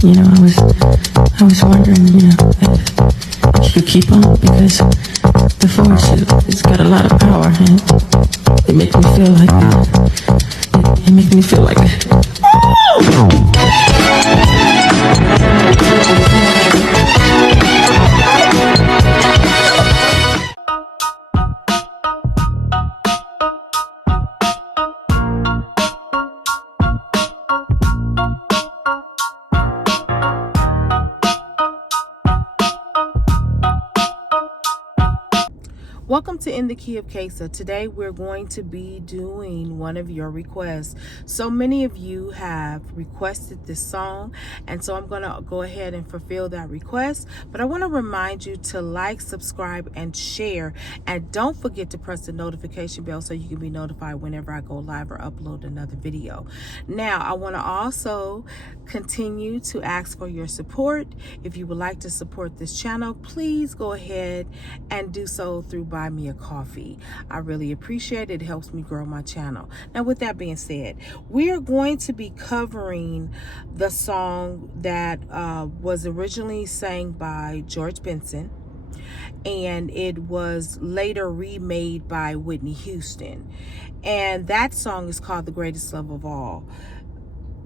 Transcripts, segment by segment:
I was wondering, if she could keep on, because the force, it's got a lot of power, and it makes me feel like it makes me feel like Welcome to In the Key of Kesa. Today we're going to be doing one of your requests. So many of you have requested this song, and so I'm going to go ahead and fulfill that request. But I want to remind you to like, subscribe, and share. And don't forget to press the notification bell so you can be notified whenever I go live or upload another video. Now, I want to also continue to ask for your support. If you would like to support this channel, please go ahead and do so through Buy Me a Coffee. I really appreciate it. It helps me grow my channel. Now, with that being said, we are going to be covering the song that was originally sang by George Benson, and it was later remade by Whitney Houston. And that song is called The Greatest Love of All.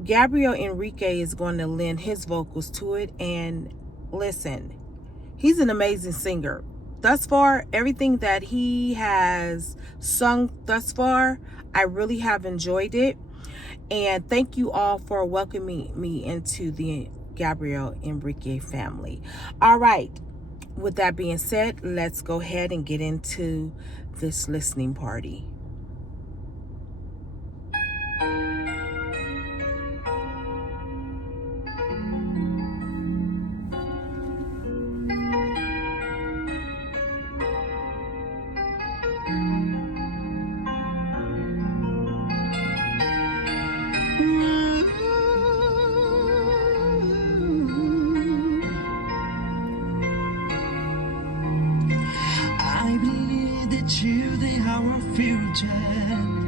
Gabriel Enrique is going to lend his vocals to it, and listen, he's an amazing singer. Thus far, everything that he has sung thus far, I really have enjoyed it. And thank you all for welcoming me into the Gabriel Enrique family. All right, with that being said, let's go ahead and get into this listening party. I believe that you, they are our future.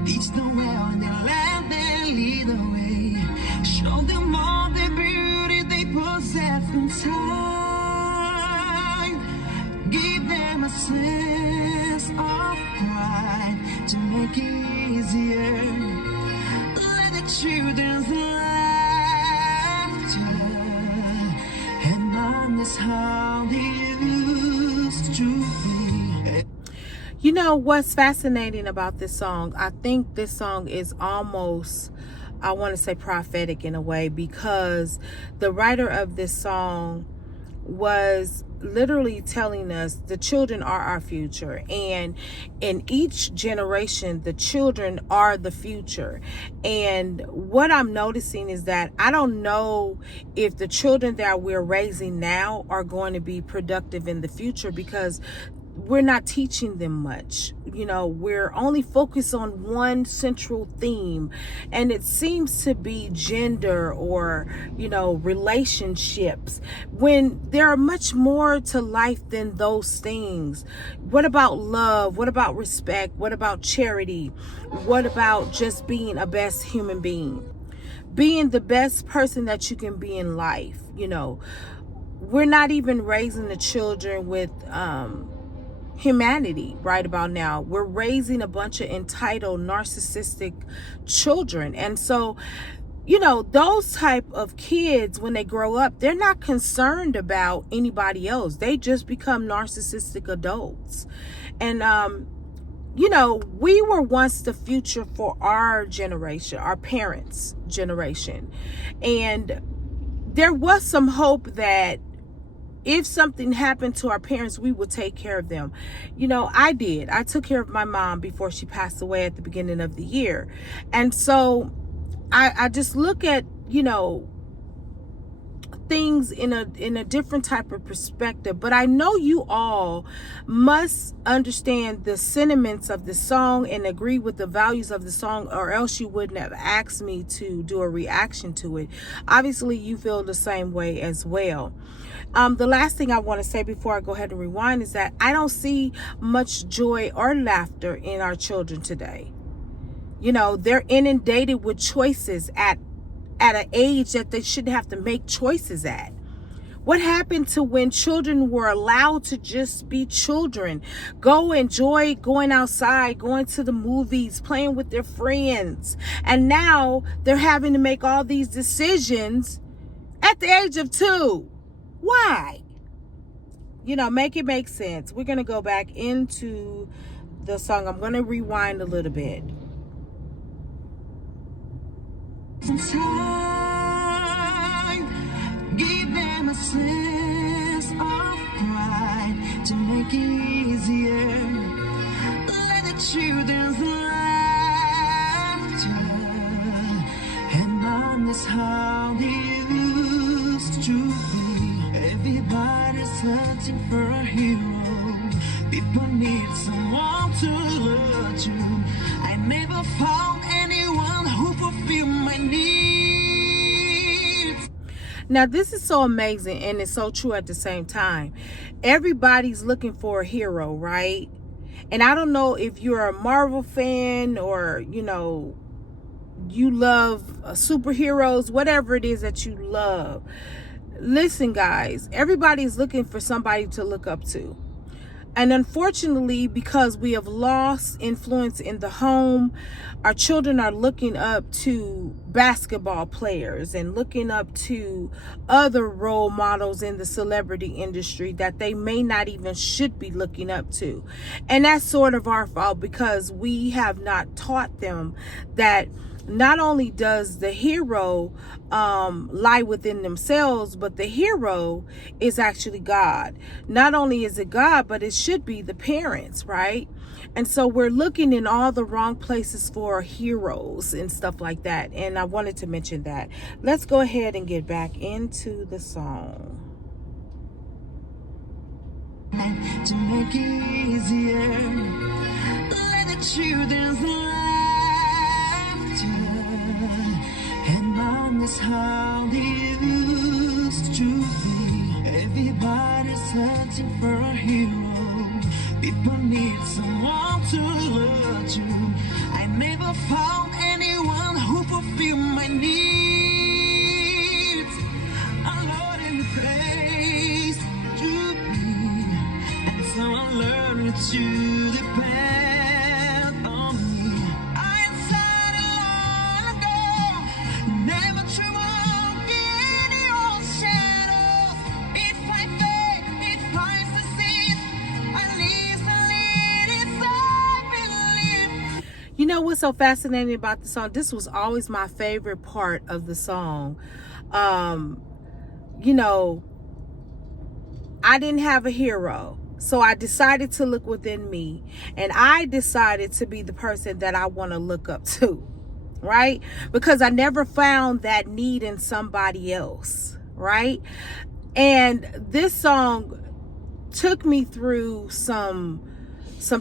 Teach them well and then let them lead the way. Show them all the beauty they possess inside. Give them a sense of pride to make it easier. Let the children's laughter and honest how they used to be. You know what's fascinating about this song? I think this song is almost, I want to say, prophetic in a way, because the writer of this song was literally telling us the children are our future, and in each generation the children are the future. And what I'm noticing is that I don't know if the children that we're raising now are going to be productive in the future, because we're not teaching them much. We're only focused on one central theme, and it seems to be gender or, relationships, when there are much more to life than those things. What about love? What about respect? What about charity? What about just being a best human being? Being the best person that you can be in life. We're not even raising the children with, humanity right about now. We're raising a bunch of entitled, narcissistic children. And so, those type of kids, when they grow up, they're not concerned about anybody else. They just become narcissistic adults. And, we were once the future for our generation, our parents' generation. And there was some hope that if something happened to our parents, we would take care of them. I did. I took care of my mom before she passed away at the beginning of the year. And so I just look at, things in a different type of perspective. But I know you all must understand the sentiments of the song and agree with the values of the song, or else you wouldn't have asked me to do a reaction to it. Obviously, you feel the same way as well. The last thing I want to say before I go ahead and rewind is that I don't see much joy or laughter in our children today. They're inundated with choices at at an age that they shouldn't have to make choices at? What happened to when children were allowed to just be children, go enjoy going outside, going to the movies, playing with their friends? And now they're having to make all these decisions at the age of 2. Why? You know, make it make sense. We're going to go back into the song. I'm going to rewind a little bit. Give them a sense of pride to make it easier. Let the children's laughter and honest how they used to be. Everybody's searching for a hero. People need someone to love you. I never found anyone who fulfilled my needs. Now, this is so amazing, and it's so true at the same time. Everybody's looking for a hero, right? And I don't know if you're a Marvel fan or, you know, you love superheroes, whatever it is that you love. Listen, guys, everybody's looking for somebody to look up to. And unfortunately, because we have lost influence in the home, our children are looking up to basketball players and looking up to other role models in the celebrity industry that they may not even should be looking up to. And that's sort of our fault, because we have not taught them that not only does the hero lie within themselves, but the hero is actually God. Not only is it God, but it should be the parents, right? And so we're looking in all the wrong places for heroes and stuff like that. And I wanted to mention that. Let's go ahead and get back into the song. To make it easier, let the children's laughter and honest how they used to be. Everybody's searching for a hero. People need someone to love you. I never found anyone who fulfilled my needs. I'm not in the place to be, and so I learned to depend on me. I decided long ago never to walk in your shadows. If I fail, if I succeed, at least I believe. You know what's so fascinating about the song? This was always my favorite part of the song. You know, I didn't have a hero. So I decided to look within me, and I decided to be the person that I want to look up to, right? Because I never found that need in somebody else, right? And this song took me through some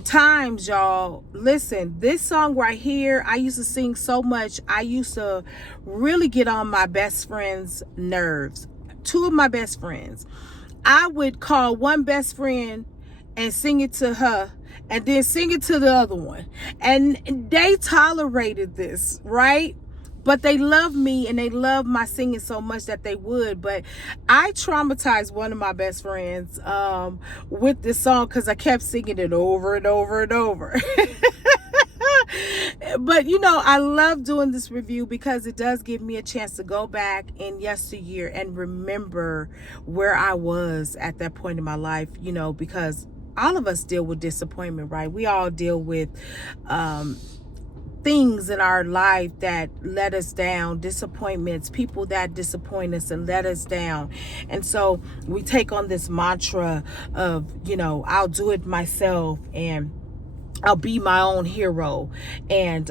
times, y'all. Listen, this song right here, I used to sing so much. I used to really get on my best friend's nerves. 2 of my best friends. I would call one best friend and sing it to her, and then sing it to the other one. And they tolerated this, right? But they loved me, and they loved my singing so much that they would. But I traumatized one of my best friends with this song, because I kept singing it over and over and over. But you know, I love doing this review because it does give me a chance to go back in yesteryear and remember where I was at that point in my life, you know, because all of us deal with disappointment, right? We all deal with things in our life that let us down, disappointments, people that disappoint us and let us down. And so we take on this mantra of, you know, I'll do it myself, and I'll be my own hero. And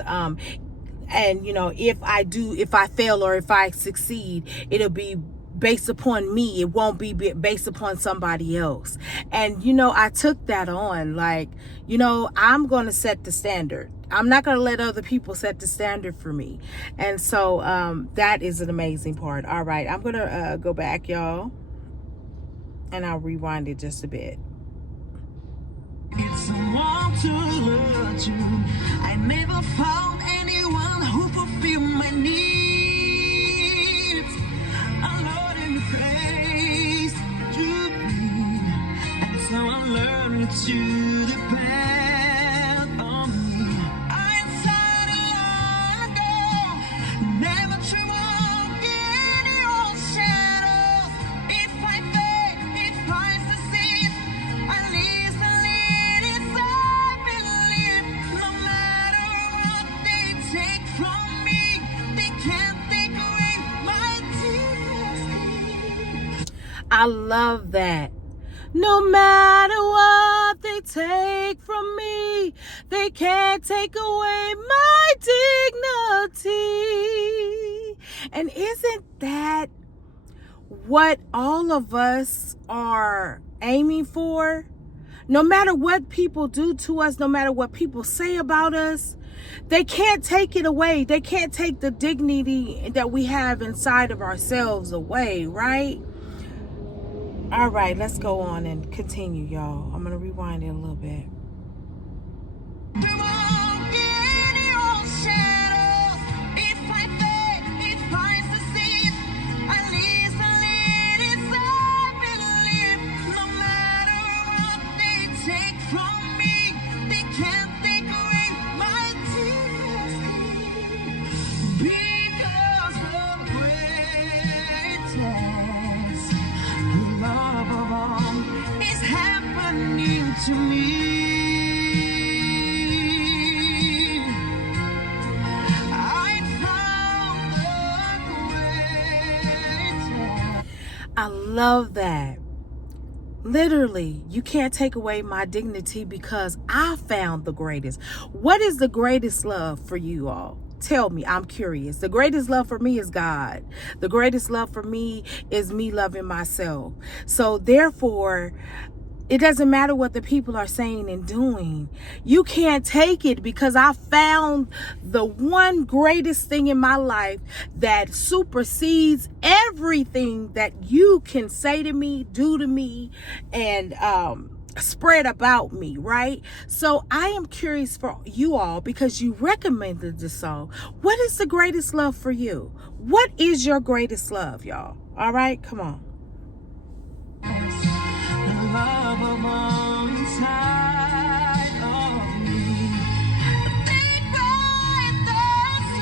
you know, if I fail or if I succeed, it'll be based upon me. It won't be based upon somebody else. And, you know, I took that on, like, you know, I'm going to set the standard. I'm not going to let other people set the standard for me. And so that is an amazing part. All right, I'm going to go back, y'all, and I'll rewind it just a bit. It's someone to love you. I never found anyone who fulfilled my needs. to depend on me. I decided long ago never to walk in your shadows. If I fail, if I succeed, at least I lead it. I believe no matter what they take from me, they can't take away my deepest. I love that. No matter what they take from me, they can't take away my dignity. And isn't that what all of us are aiming for? No matter what people do to us, no matter what people say about us, they can't take it away. They can't take the dignity that we have inside of ourselves away, right? All right, let's go on and continue, y'all. I'm going to rewind it a little bit. To me, I love that. Literally, you can't take away my dignity because I found the greatest. What is the greatest love for you all? Tell me, I'm curious. The greatest love for me is God. The greatest love for me is me loving myself. So therefore, it doesn't matter what the people are saying and doing. You can't take it because I found the one greatest thing in my life that supersedes everything that you can say to me, do to me, and spread about me, right? So I am curious for you all because you recommended this song. What is the greatest love for you? What is your greatest love, y'all? All right, come on. love alongside of me. The greatest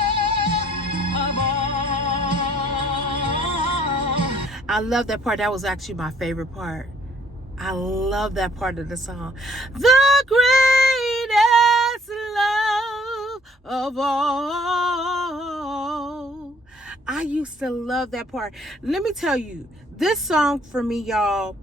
love of all. I love that part. That was actually my favorite part. I love that part of the song. The greatest love of all. I used to love that part. Let me tell you, this song for me, y'all,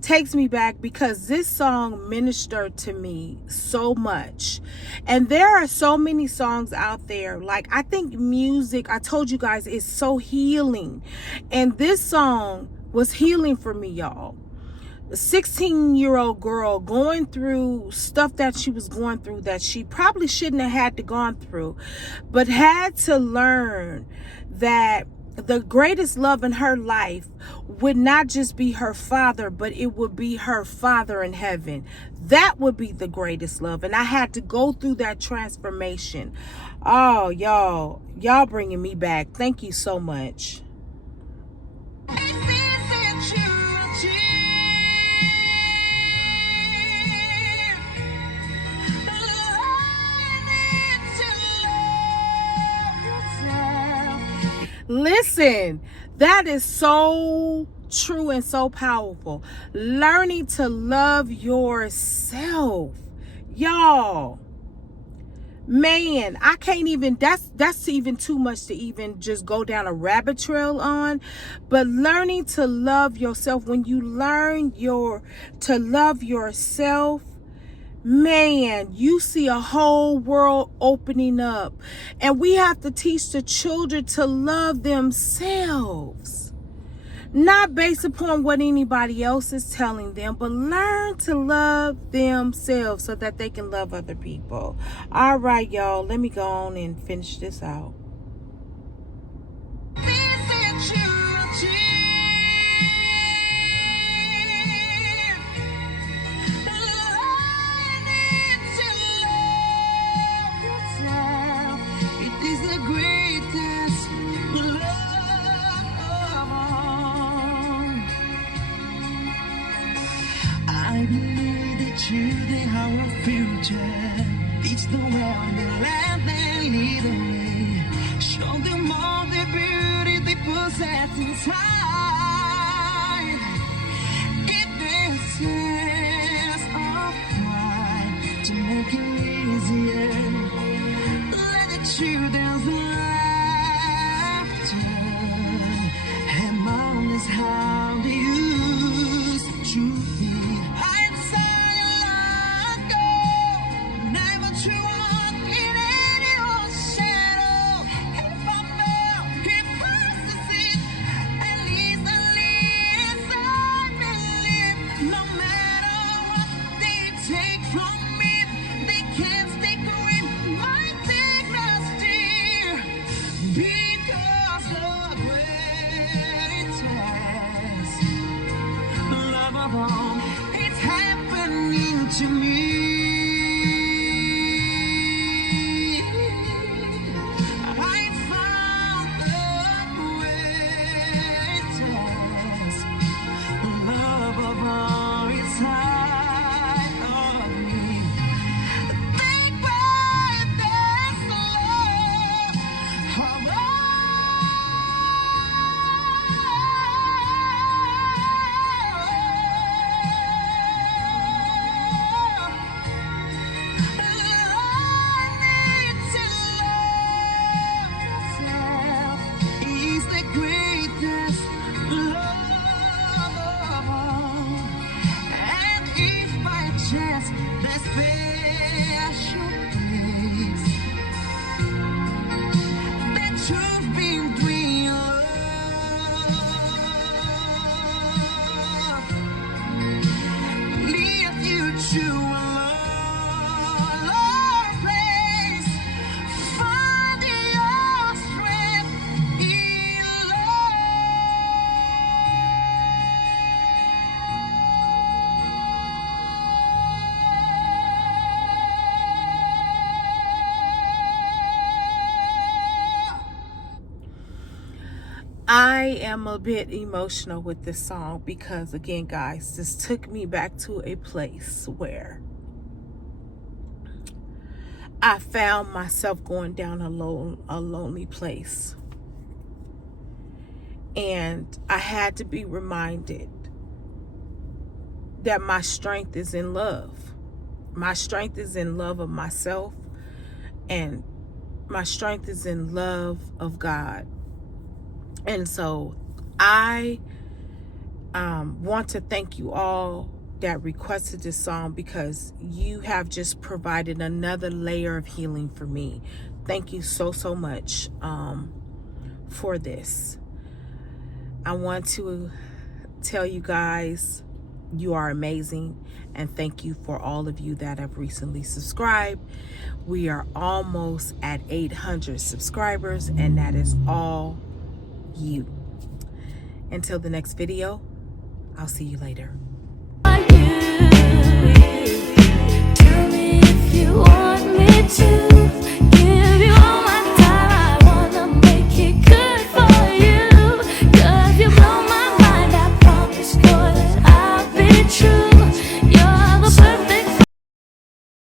takes me back because this song ministered to me so much. And there are so many songs out there. Like, I think music, I told you guys, is so healing. And this song was healing for me, y'all. A 16-year-old girl going through stuff that she was going through that she probably shouldn't have had to gone through, but had to learn that the greatest love in her life would not just be her father, but it would be her Father in heaven. That would be the greatest love. And I had to go through that transformation. Oh, y'all bringing me back. Thank you so much. Listen, that is so true and so powerful. Learning to love yourself, y'all. Man, I can't even, that's even too much to even just go down a rabbit trail on. But learning to love yourself, when you learn to love yourself, man, you see a whole world opening up. And we have to teach the children to love themselves. Not based upon what anybody else is telling them, but learn to love themselves so that they can love other people. All right, y'all, let me go on and finish this out. I believe children our future. Teach them well and let them lead the way. Show them all the beauty they possess inside. If there's sense of pride to make it easier, let the children's laughter and mom is how they used to be. I'd say let go, never to walk in any old shadow. If I fell, if I succeed, at least I believe. No matter what they take from me, they can't take away my dignity. Because of greatest love of all, it's happening to me. I found the greatest love of all inside of me. The greatest love of is the greatest love of all. And if by chance that special place, that truth between love lead you to a lower place, find your strength in I am a bit emotional with this song because, again, guys, this took me back to a place where I found myself going down a lonely place. And I had to be reminded that my strength is in love. My strength is in love of myself, and my strength is in love of God. And so I want to thank you all that requested this song, because you have just provided another layer of healing for me. Thank you so much for this. I want to tell you guys you are amazing, and thank you for all of you that have recently subscribed. We are almost at 800 subscribers, and that is all you. Until the next video, I'll see you later. Tell me if you want